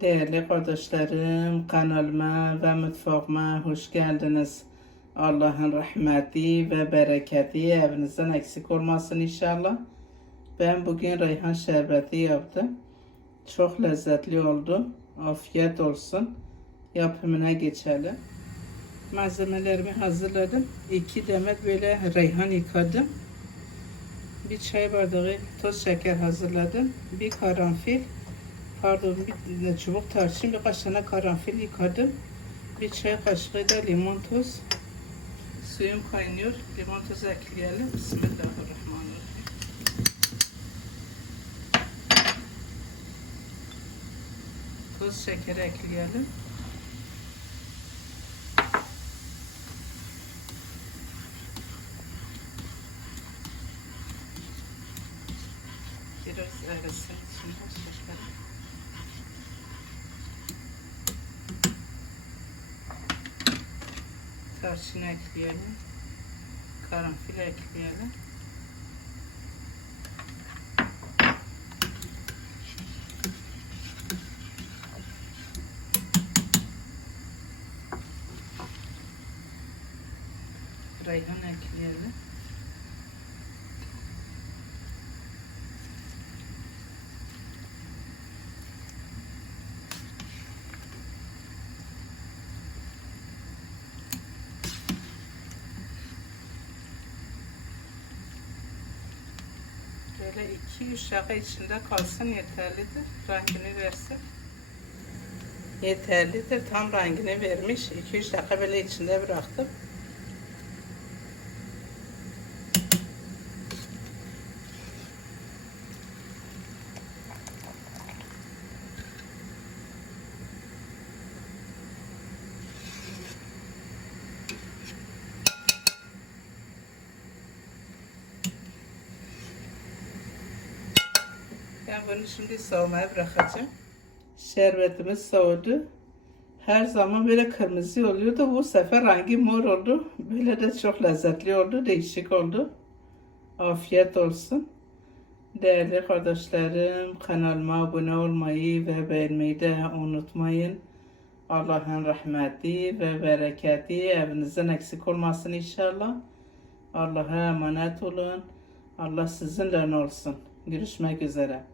Değerli kardeşlerim, kanalıma ve mutfağıma hoş geldiniz. Allah'ın rahmeti ve bereketi evinizden eksik olmasın inşallah. Ben bugün reyhan şerbeti yaptım. Çok lezzetli oldu. Afiyet olsun. Yapımına geçelim. Malzemelerimi hazırladım. İki demet böyle reyhan yıkadım. Bir çay bardağı toz şeker hazırladım. Bir karanfil, pardon bir de çubuk tarçın, birkaç tane karanfil yıkadım. Bir çay kaşığı da limon tuz. Suyum kaynıyor. Limon tuzu ekleyelim. Bismillahirrahmanirrahim. Tuz şekeri ekleyelim. Biraz erisin şimdi şekeri. Tarçını ekleyelim. Karanfil ekleyelim. Reyhan ekleyelim. Böyle iki üç dakika içinde kalsın yeterlidir. Rengini versin. Yeterlidir. Tam rengini vermiş. 2-3 dakika böyle içinde bıraktım. Ben bunu şimdi soğumaya bırakacağım. Şerbetimiz soğudu. Her zaman böyle kırmızı oluyordu. Bu sefer rengi mor oldu. Böyle de çok lezzetli oldu. Değişik oldu. Afiyet olsun. Değerli kardeşlerim kanalıma abone olmayı ve beğenmeyi de unutmayın. Allah'ın rahmeti ve bereketi evinizden eksik olmasın inşallah. Allah'a emanet olun. Allah sizinle olsun. Görüşmek üzere.